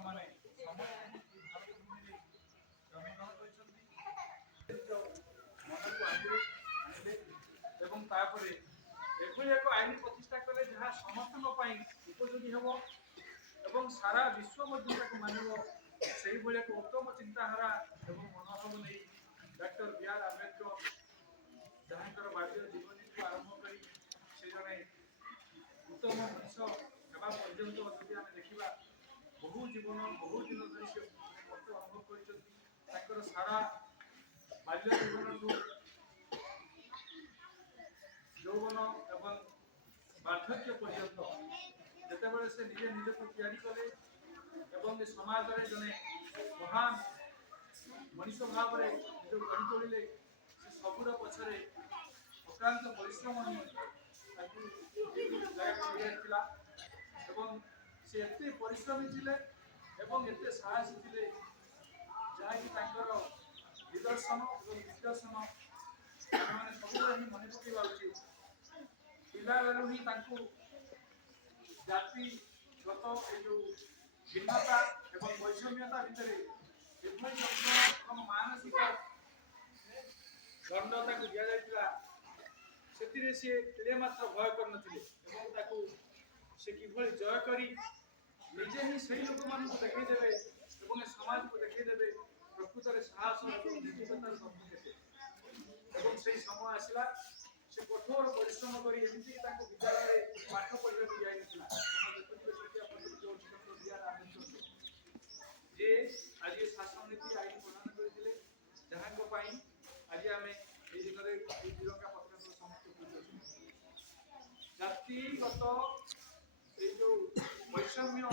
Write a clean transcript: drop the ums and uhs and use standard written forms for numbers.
ଲୋକମାନେ ସମସ୍ତେ ଭାରତ ଭୂମିରେ ଜନ୍ମଗ୍ରହଣ କରିଛନ୍ତି, ମନକୁ ଆଣିଲେ ଏବଂ ତାପରେ ଏଭଳି ଏକ ଆଇନ ପ୍ରତିଷ୍ଠା କଲେ ଯାହା ସମସ୍ତଙ୍କ ପାଇଁ ଉପଯୋଗୀ ହେବ ଏବଂ ସାରା ବିଶ୍ୱ ମଧ୍ୟ ତାକୁ ମାନିବ। ସେଇଭଳି ଏକ ଉତ୍ତମ ଚିନ୍ତାଧାରା ଏବଂ ମନୋଭାବ ନେଇ ଡକ୍ଟର B.R. ଆମ୍ବେଦକର ଯାହାଙ୍କର ବାଲ୍ୟ ଜୀବନୀକୁ ଆରମ୍ଭ କରି ସେ ଜଣେ ଉତ୍ତମ ମଣିଷ ହେବା ପର୍ଯ୍ୟନ୍ତ ଯଦି ଆମେ ଦେଖିବା ବହୁ ଜୀବନ ବହୁ ଦିନ ଧରି ସେ କଷ୍ଟ ଅନୁଭବ କରିଛନ୍ତି। ତାଙ୍କର ସାରା ବାଲ୍ୟ ଜୀବନଠୁ ଯୌବନ ଏବଂ ବାର୍ଦ୍ଧକ୍ୟ ପର୍ଯ୍ୟନ୍ତ ଯେତେବେଳେ ସେ ନିଜକୁ ତିଆରି କଲେ ଏବଂ ଏ ସମାଜରେ ଜଣେ ମହାନ ମଣିଷ ଭାବରେ ନିଜକୁ ଗଢ଼ି ତୋଳିଲେ, ସେ ସବୁର ପଛରେ ଅକ୍ଳାନ୍ତ ପରିଶ୍ରମ ହିଁ ତାକୁ ଥିଲା ଏବଂ ସେ ଏତେ ପରିଶ୍ରମୀ ଥିଲେ ଏବଂ ଏତେ ସାହସୀ ଥିଲେ ଯାହାକି ତାଙ୍କର ନିଦର୍ଶନ ଏବଂ ନିଦର୍ଶନ ଆମେମାନେ ସବୁବେଳେ ହିଁ ମନେ ପକାଇବା ଉଚିତ। ପିଲାବେଳୁ ହିଁ ତାଙ୍କୁ ଜାତିଗତ ଏ ଯେଉଁ ଭିନ୍ନତା ଏବଂ ବୈଷମ୍ୟତା ଭିତରେ ଏଭଳି ଏବଂ ମାନସିକ ଦଣ୍ଡ ତାକୁ ଦିଆଯାଇଥିଲା, ସେଥିରେ ସିଏ ତିଳେ ମାତ୍ର ଭୟ କରିନଥିଲେ ଏବଂ ତାକୁ ସେ କିଭଳି ଜୟ କରି ନିଜେ ହିଁ ସେହି ଲୋକମାନଙ୍କୁ ଦେଖାଇଦେବେ ଏବଂ ଏ ସମାଜକୁ ଦେଖାଇଦେବେ ପ୍ରକୃତରେ ସାହସ ଏବଂ ନିର୍ଭୀକତାର ଶକ୍ତି କେତେ। ଏବଂ ସେହି ସମୟ ଆସିଲା, ସେ କଠୋର ପରିଶ୍ରମ କରି ଏମିତିକି ତାଙ୍କୁ ବିଦ୍ୟାଳୟରେ ପାଠ ପଢ଼ିବାକୁ ଦିଆଯାଇଥିଲା। ଯେ ଆଜି ଶାସନ ନୀତି ଆଇନ ପ୍ରଦାନ କରିଥିଲେ, ଯାହାଙ୍କ ପାଇଁ ଆଜି ଆମେ এই দিନରେ এই তিରঙ্গা ପତାକା ସମସ୍ତେ ପୂଜା। ଜାତିଗତ এই ଯେଉଁ ବୈଷମ୍ୟ